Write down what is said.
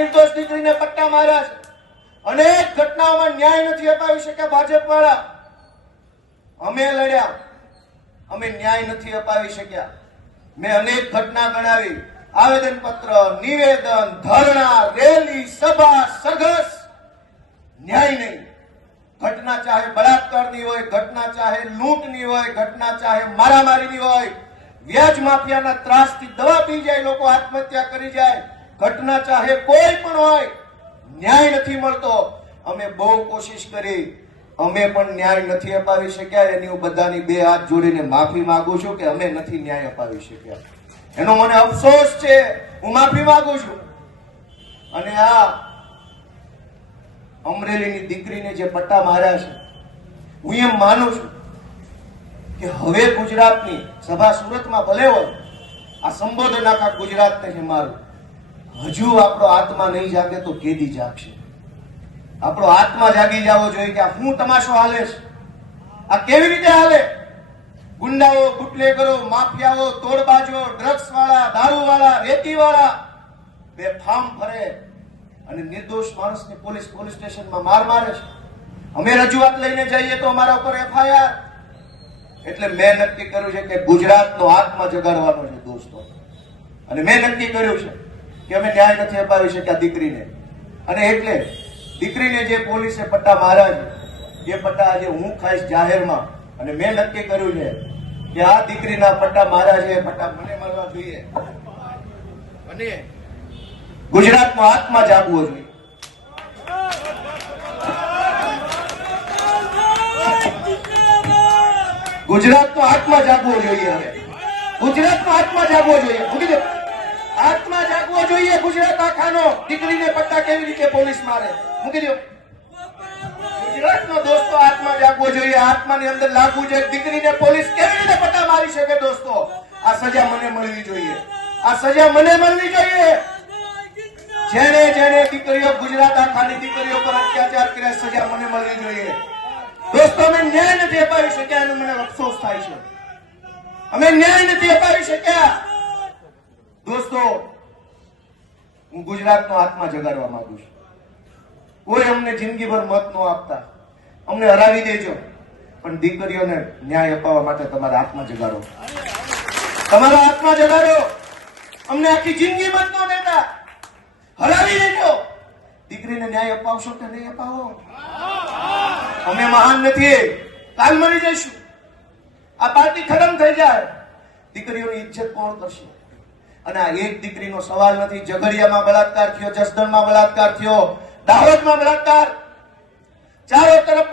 નિર્દોષ દીકરીને પટ્ટા માર્યા છે અનેક ઘટનાઓમાં ન્યાય નથી અપાવી શક્યા ભાજપ વાળા અમે લડ્યા અમે ન્યાય નથી અપાવી શક્યા મેં અનેક ઘટના ગણાવી આવેદન પત્ર નિવેદન ધરણા રેલી સભા સઘસ ન્યાય નહીં ઘટના ચાહે બળાત્કારની હોય ઘટના ચાહે લૂંટની હોય ઘટના ચાહે મારામારીની હોય વ્યાજ માફિયાના ત્રાસથી દવા પી જાય લોકો આત્મહત્યા કરી જાય ઘટના ચાહે કોઈ પણ હોય ન્યાય નથી મળતો અમે બહુ કોશિશ કરી અમે પણ ન્યાય નથી અપાવી શક્યા એની હું બધાની બે હાથ જોડીને માફી માંગુ છું કે અમે નથી ન્યાય અપાવી શક્યા એનો મને અફસોસ છે હું માફી માંગુ છું અને આ અમરેલીની દીકરીને જે પટ્ટા માર્યા છે હું એમ માનું છું કે હવે ગુજરાતની સભા સુરતમાં ભલે હોય આ સંબોધન આખા ગુજરાતને છે મારું હજુ આપણો આત્મા નહીં જાગે તો કેદી જાગશે આપણો આત્મા જાગી જવો જોઈએ કે હું તમાશો હાલે આ કેવી રીતે હાલે ગુંડાઓ બુટલેગરો માફિયાઓ તોડબાજો ડ્રગ્સ વાળા દારૂ વાળા રેતી વાળા બેફામ ભરે અને નિર્દોષ માણસને પોલીસ પોલીસ સ્ટેશનમાં માર મારે છે અમે રજૂઆત લઈને જઈએ તો અમારા ઉપર એફઆઈઆર એટલે મેં નક્કી કર્યું છે કે ગુજરાતનો આત્મા જગાડવાનો છે દોસ્તો અને મેં નક્કી કર્યું છે કે અમે ન્યાય નથી અપાવી શક્યા દીકરીને અને એટલે દીકરીને જે પોલીસે પટ્ટા માર્યા છે એ પટ્ટા આજે હું ખાઈશ જાહેરમાં અને મેં નક્કી કર્યું છે કે આ દીકરીના પટ્ટા માર્યા છે પટ્ટા મને મળવા જોઈએ અને ગુજરાતનો આત્મા જાગવો જોઈએ ગુજરાતનો આત્મા જાગવો જોઈએ હવે ગુજરાતનો આત્મા જાગવો જોઈએ ના જાગવો જોઈએ ગુજરાત આખાનો દીકરીને પટ્ટા કેવી રીતે પોલીસ મારે મૂકી દો ગુજરાતનો દોસ્તો આત્મા જાગવો જોઈએ આત્માની અંદર લાગવું જોઈએ દીકરીને પોલીસ કેવી રીતે પટ્ટા મારી શકે દોસ્તો આ સજા મને મળવી જોઈએ આ સજા મને મળવી જોઈએ જેને જેને દીકરીઓ ગુજરાત આખાની દીકરીઓ પર અત્યાચાર કર્યા સજા મને મળવી જોઈએ દોસ્તો અમે ન્યાય નથી અપાવી શક્યા એનો મને અફસોસ થાય છે અમે ન્યાય નથી અપાવી શક્યા દોસ્તો હું ગુજરાતનો આત્મા જગાડવા માંગુ છું કોઈ અમને જિંદગીભર મત ન આપતા અમને હરાવી દેજો પણ દીકરીઓને ન્યાય અપાવવા માટે તમારા આત્મા જગાડો તમારા આત્મા જગાડ્યો અમને આખી જિંદગી મત નો દેતા હરાવી દેજો દીકરીને ન્યાય અપાવશો કે નહીં અપાવો અમે મહાન નથી કાલ મરી જઈશું આ પાર્ટી ખતમ થઈ જાય દીકરીઓની ઇજ્જત કોણ કરશે અને આ એક દીકરીનો સવાલ નથી ઝઘડિયામાં બળાત્કાર થયો જસદણમાં બલાત્કાર થયો દાહોદમાં બળાત્કાર ચારે તરફ